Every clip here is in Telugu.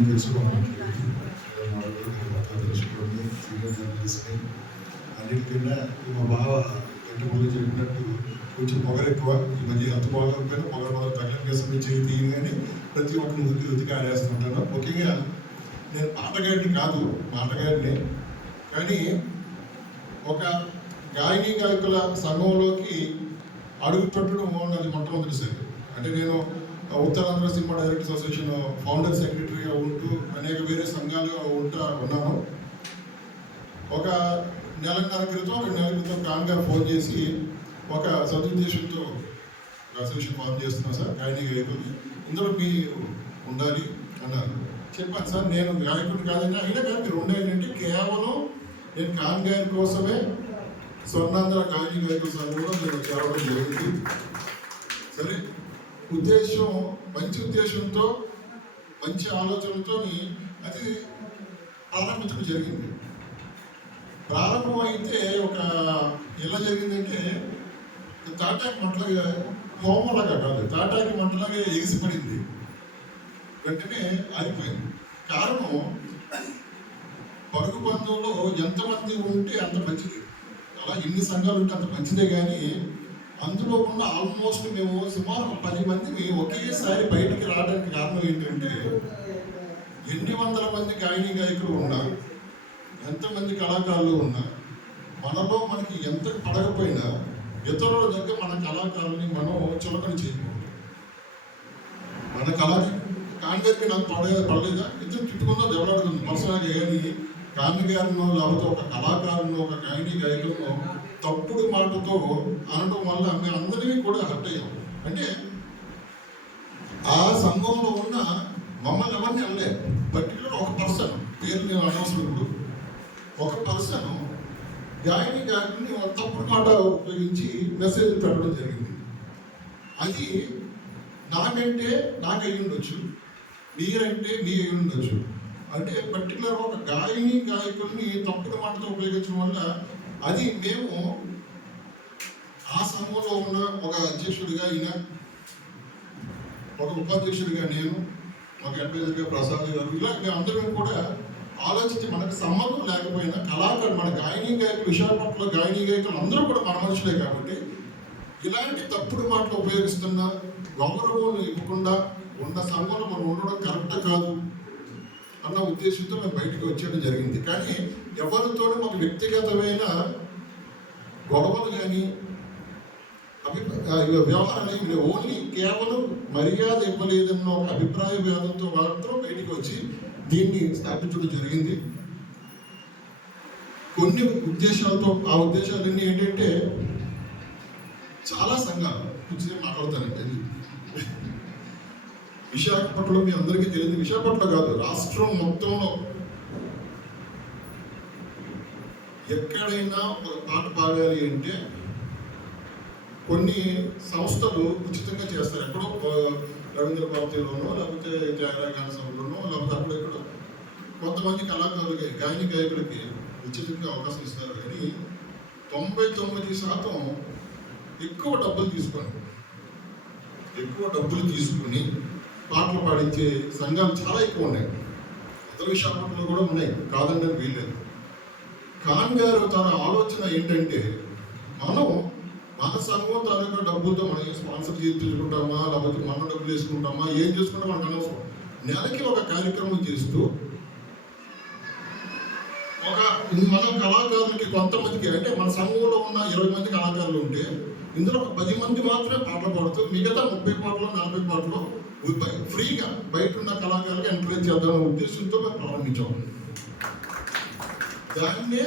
అర్థం చేసుకోవాలి మనకి తెలుసుకోండి అన్నిటికన్నా మా బావ పెట్టి ముందు చెప్పినట్టు కొంచెం పొగలు ఎక్కువ ఈ మధ్య ఎంత బాగోకపోయినా పొగరు పొగరు తగ్గడం కోసం చేయి తీయగానే ప్రతి ఒక్కరిని ఉతికి ఉతికి ఆడేస్తుంటాను ముఖ్యంగా నేను పాటగాడిని కాదు పాటగాడిని కానీ ఒక గాయని గాయకుల సంఘంలోకి అడుగు పెట్టడం అది మొట్టమొదటిసారి అంటే నేను Uttarandhra cinema directors association founder సెక్రటరీగా ఉంటూ అనేక వేరే సంఘాలు ఉంటా ఉన్నాను. ఒక నెలన్నర క్రితం రెండు నెలల క్రితం ఖాన్ గారు ఫోన్ చేసి ఒక సదుద్దేశంతో అసోసియేషన్ ఫామ్ చేస్తున్నాం సార్ గాయని గాయకులు ఇందులో మీ ఉండాలి అన్నారు. చెప్పాను సార్ నేను గాయకుడిని కాదని అయినా కానీ మీరు ఉండాలంటే కేవలం నేను ఖాన్ గారి కోసమే స్వర్ణాంధ్ర గాయని గాయకుల సంఘంలో నేను చేరడం జరిగింది. సరే ఉద్దేశం మంచి ఉద్దేశంతో మంచి ఆలోచనతో అది ప్రారంభించడం జరిగింది. ప్రారంభం అయితే ఒక ఎలా జరిగిందంటే తాటాకి మంటలాగా హోమలాగా కాదు తాటాకి మంటలాగా ఎగిసిపడింది. వెంటనే ఆరిపోయింది కారణం పరుగు బంధువులో ఎంతమంది ఉంటే అంత మంచిది. అలా ఎన్ని సంఘాలు ఉంటే అంత మంచిదే కానీ అందులో ఉన్న ఆల్మోస్ట్ మేము సుమారు పది మంది ఒకేసారి బయటికి రావడానికి కారణం ఏంటంటే ఎన్ని వందల మంది గాయని గాయకులు ఉన్నారు ఎంతమంది కళాకారులు ఉన్నారు మనలో మనకి ఎంత పడకపోయినా ఇతరుల దగ్గర మన కళాకారుల్ని మనం చులకన చేయకూడదు. మన కళా కాంగ్రెస్కి నాకు పడే పడలేదా? ఇద్దరు చుట్టుకుందో దెబ్బలాడుతుంది. పర్సనల్గా కానీ కాంగ్రెస్ గారినో లేకపోతే ఒక కళాకారునో ఒక గాయని గాయకులను తప్పుడు మాటతో అనడం వల్ల మేము అందరినీ కూడా హర్ట్ అయ్యాం. అంటే ఆ సంఘంలో ఉన్న మమ్మల్ని ఎవరిని అనలేదు. పర్టికులర్ ఒక పర్సన్ పేరు నేను అనవసరం ఇప్పుడు ఒక పర్సన్ గాయని గారిని తప్పుడు మాట ఉపయోగించి మెసేజ్ పెట్టడం జరిగింది. అది నాకంటే నాకు అయ్యి ఉండొచ్చు మీరంటే మీ అయ్యి ఉండొచ్చు. అంటే పర్టికులర్ ఒక గాయని గాయకుల్ని తప్పుడు మాటతో ఉపయోగించడం వల్ల అది మేము ఆ సమూహంలో ఉన్న ఒక అధ్యక్షుడిగా ఈయన ఒక ఉపాధ్యక్షుడిగా నేను ఒక అడ్వైజర్గా ప్రసాద్ గారు ఇలా మేమందరం కూడా ఆలోచించి మనకు సంబంధం లేకపోయినా కళాకారులు మన గాయని గాయకులు విశాఖపట్నంలో గాయని గాయకులు అందరూ కూడా మన మనుషులే కాబట్టి ఇలాంటి తప్పుడు మాటలు ఉపయోగిస్తున్న గౌరవం ఇవ్వకుండా ఉన్న సంఘంలో మనం ఉండడం కరెక్ట్ కాదు. అన్న ఉద్దేశంతో మేము బయటకు వచ్చేయడం జరిగింది. కానీ ఎవరితోనూ మాకు వ్యక్తిగతమైన గొడవలు కానీ అభి వ్యవహారం అనేవి ఓన్లీ కేవలం మర్యాద ఇవ్వలేదన్న ఒక అభిప్రాయ భేదంతో మాత్రం బయటికి వచ్చి దీన్ని స్థాపించడం జరిగింది. కొన్ని ఉద్దేశాలతో ఆ ఉద్దేశాలన్నీ ఏంటంటే చాలా సంఘాలు కూర్చొని మాట్లాడతానండి విశాఖపట్నం మీ అందరికీ తెలియదు. విశాఖపట్నం కాదు రాష్ట్రం మొత్తంలో. ఎక్కడైనా ఒక పాట పాడాలి అంటే కొన్ని సంస్థలు ఉచితంగా చేస్తారు. ఎక్కడో రవీంద్ర భారతిలోనో లేకపోతే త్యాగరాయ గాన సభలోనో లేకపోతే అక్కడ ఎక్కడో. కొంతమంది కళాకారులకి గాయని గాయకులకి ఉచితంగా అవకాశం ఇస్తారు. కానీ తొంభై తొమ్మిది శాతం ఎక్కువ డబ్బులు తీసుకోండి ఎక్కువ డబ్బులు తీసుకుని పాటలు పాడించే సంఘాలు చాలా ఎక్కువ ఉన్నాయి. ఇతర విషయాలు కూడా ఉన్నాయి. కాదంటే వీల్లేదు. ఖాన్ గారు తన ఆలోచన ఏంటంటే మనం మన సంఘం తాలూకా డబ్బులతో మనం స్పాన్సర్ చేసుకుంటామా లేకపోతే మన డబ్బులు వేసుకుంటామా ఏం చేసుకుంటాం మనకు అనవసరం. నెలకి ఒక కార్యక్రమం చేస్తూ ఒక మన కళాకారులకి కొంతమందికి అంటే మన సంఘంలో ఉన్న ఇరవై మంది కళాకారులు ఉంటే ఇందులో ఒక పది మంది మాత్రమే పాటలు పాడుతూ మిగతా ముప్పై పాటలు నలభై పాటలు ఫ్రీగా బయట ఉన్న కళాకారులకు ఎంకరేజ్ చేద్దామనే ఉద్దేశంతో మేము ప్రారంభించాం. దాన్నే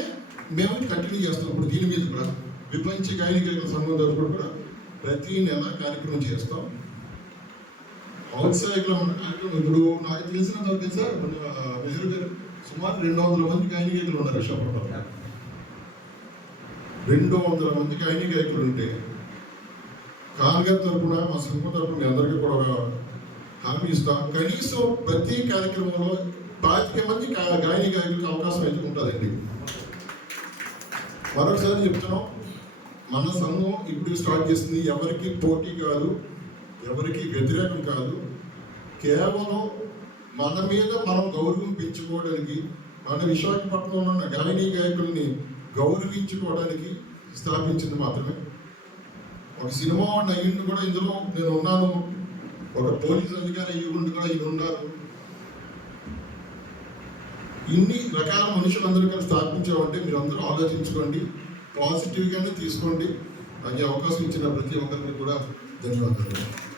మేము కంటిన్యూ చేస్తాం ఇప్పుడు దీని మీద కూడా విపంచ గాయని గాయకుల సంఘం తరపున కూడా ప్రతి నెల కార్యక్రమం చేస్తాం. ఔత్సాహికులు ఉన్న కార్యక్రమం ఇప్పుడు నాకు తెలిసిన తెలుసా? మెహర్ గారు సుమారు రెండు వందల మంది గాయని గాయకులు ఉన్నారు విశాఖపట్నంలో. రెండు వందల మందికి గాయని గాయకులు ఉంటే కాంగ్రెస్ తరపున మా సంఘం తరపున మీ అందరికీ కూడా హామీ ఇస్తాం. కనీసం ప్రతి కార్యక్రమంలో పాతిక మంది గాయని గాయకులకు అవకాశం అయితే ఉంటుందండి. మరొకసారి చెప్తున్నాం మన సంఘం ఇప్పుడు స్టార్ట్ చేసింది ఎవరికి పోటీ కాదు ఎవరికి వ్యతిరేకం కాదు కేవలం మన మీద మనం గౌరవం పెంచుకోవడానికి మన విశాఖపట్నంలో ఉన్న గాయనీ గాయకుల్ని గౌరవించుకోవడానికి స్థాపించింది మాత్రమే. ఒక సినిమా వాడిని అయ్యింది కూడా ఇందులో నేను ఉన్నాను. ఒక పోలీస్ అధికారి అయ్యి ఉండి కూడా ఈయన ఉన్నారు. ఇన్ని రకాల మనుషులందరూ కానీ స్థాపించామంటే మీరు అందరూ ఆలోచించుకోండి పాజిటివ్గానే తీసుకోండి. నాకు అవకాశం ఇచ్చిన ప్రతి ఒక్కరికి కూడా ధన్యవాదాలు.